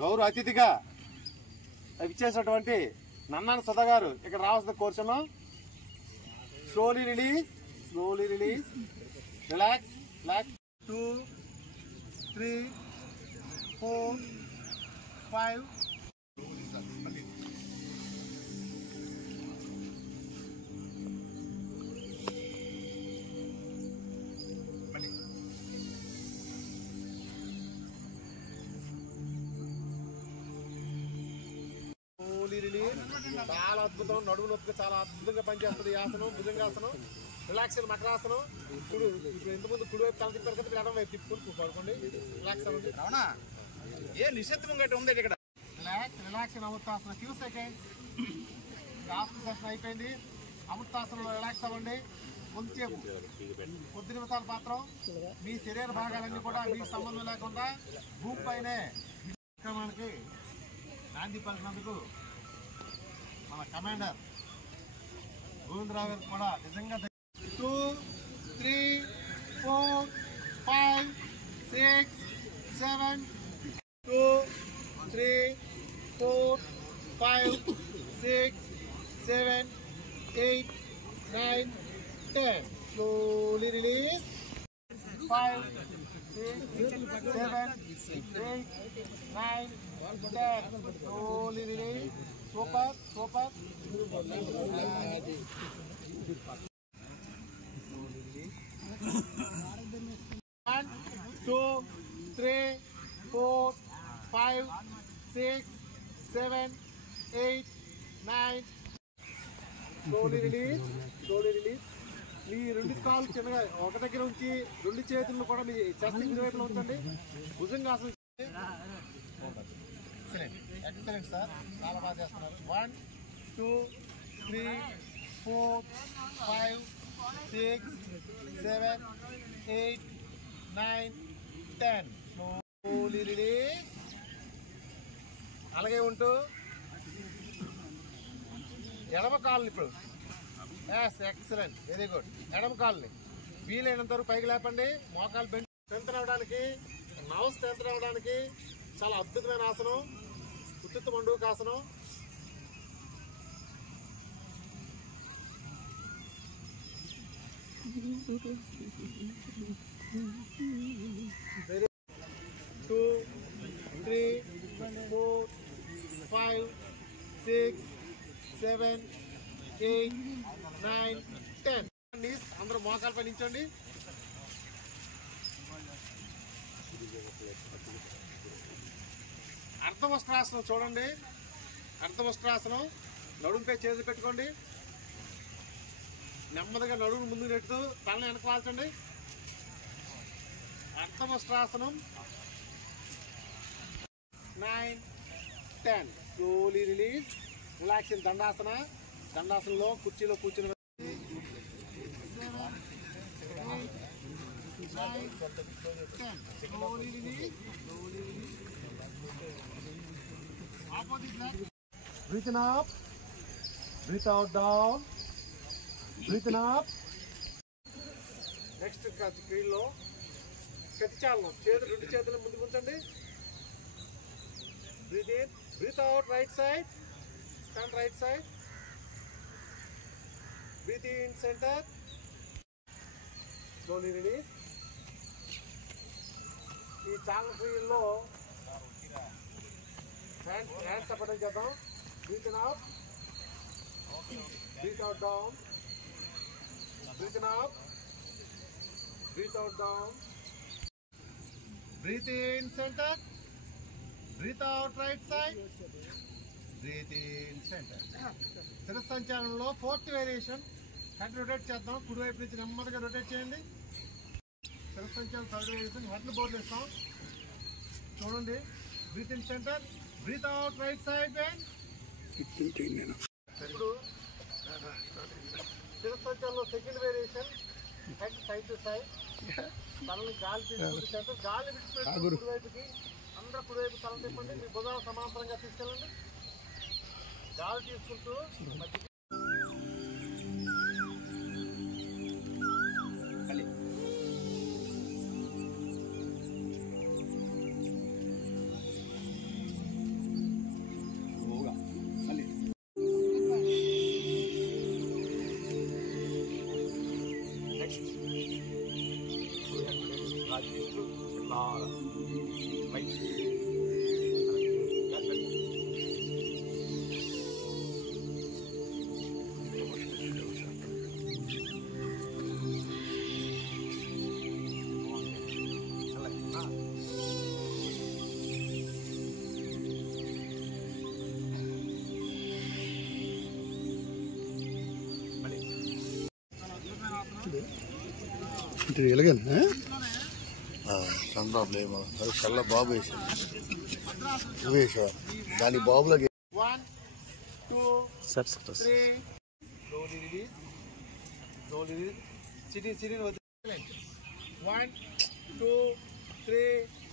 గౌరవ అతిథిగా ఇచ్చేసినటువంటి నన్నాన సుధా గారు ఇక్కడ రావాల్సిన కోరుచున్నాం. Slowly release, relax. 2, 3, 4, 5. చాలా అద్భుతం. నడుము నొప్పికి చాలా అద్భుతంగా పనిచేస్తుంది ఈ ఆసనం. భుజంగాసనం, రిలాక్స్ మకరాసనం. ఇప్పుడు ఇంతకుముందు కుడివైపు తల తిప్పారు కదా, ఎడం వైపు తిప్పుకొని పడుకోండి. రిలాక్స్ అవ్వండి. అవునా, ఏ నిశ్శబ్దం గట్టి ఉంది ఇక్కడ. రిలాక్స్ అమృతాసనం. Few seconds. ఆఫ్టర్ సెషన్ అయిపోయింది. అమృతాసనంలో రిలాక్స్ అవ్వండి. కొంచెంసేపు కొద్ది నిమిషాల మాత్రం మీ శరీర భాగాలన్నీ కూడా మీకు సంబంధం లేకుండా భూమి పైనే కార్యక్రమానికి నాంది పలికినందుకు మన కమాండర్ గోవిందరావు గారు కూడా నిజంగా 2, 3, 4, 5, 6, 7, 2, 3, 4, 5, 6, 7, 8, 9, 10. Slowly release. 5, 6, 7, 8, 9, 10. Slowly release. Super. 1, 2, 3, 4, 5, 6, 7, 8, 9. Slowly release. మీ 2 కాళ్ళు చిన్నగా ఒక దగ్గర ఉంచి 2 చేతులను కూడా మీ చెస్ట్ ఇరువైపులో ఉంచండి. భుజంగాసనం. ఎక్సలెంట్ సార్, చాలా బాగా చేస్తున్నారు. 1, 2, 3, 4, 5, 6, 7, 8, 9, 10. Slowly release. అలాగే ఉంటూ ఎడమ కాళ్ళని ఇప్పుడు. Excellent, very good. ఎడమ కాళ్ళని వీలైనంత వరకు పైకి లేపండి. మోకాలు బెండ్. స్ట్రెంత్ అవ్వడానికి, నర్వ్ స్ట్రెంత్ అవ్వడానికి చాలా అద్భుతమైన ఆసనం ఉత్తిత్త మండూకాసనం. వెరీ 2, 3, 4, 5, 6, 7, 8, 9, 10. అందరూ మోకాలపై నిల్చోండి. అర్ధవస్త్రాసనం చూడండి. అర్ధవస్త్రాసనం. నడుముపై చేతులు పెట్టుకోండి. నెమ్మదిగా నడుము ముందుకు నెట్టుతూ తలని వెనక వాల్చండి. అర్ధవస్త్రాసనం. 9, 10. Slowly release. రిలాక్స్. దండాసనంలో కుర్చీలో కూర్చుని Breathe in up, breathe out down, breathe in up. Next క్రీడలో కతిచాలనం. 2 చేతులు ముందుకు ఉంచండి. Breathe in, breathe out, right side, turn right side. Breathe in center. Slowly release. ఈ చాలన క్రియల్లో హ్యాండ్స్ అప్పడం చేద్దాం. Breathe in up, breathe out down, breathe in up, breathe out down. Breathe in center, breathe out right side, breathe in center. శిరస్సు సంచాలనంలో 4th variation. Head rotate చేద్దాం. కుడివైపు నుంచి నెమ్మదిగా rotate చేయండి. శిరస్సు సంచాలనం 3rd వేరియేషన్. హెడ్ని బోర్డు వేస్తాం. చూడండి. Breathe in center, breathe out right side bend. ఇప్పుడు శిరస్సు సంచాలనంలో 2nd variation. Head side to side. తలని గాలి తీసుకుంటూ సెంటర్, గాలి విడిచిపెట్టి కుడివైపుకి. అందరూ కుడివైపు తల తిప్పండి. మీ భుజాలు సమాంతరంగా తీసుకెళ్ళండి. గాలి తీసుకుంటూ చంద్రబాబు అది చల్ల బాబు వేసాడు దాని బాబులకి 1 2 3 slowly release చిటి 1 2 3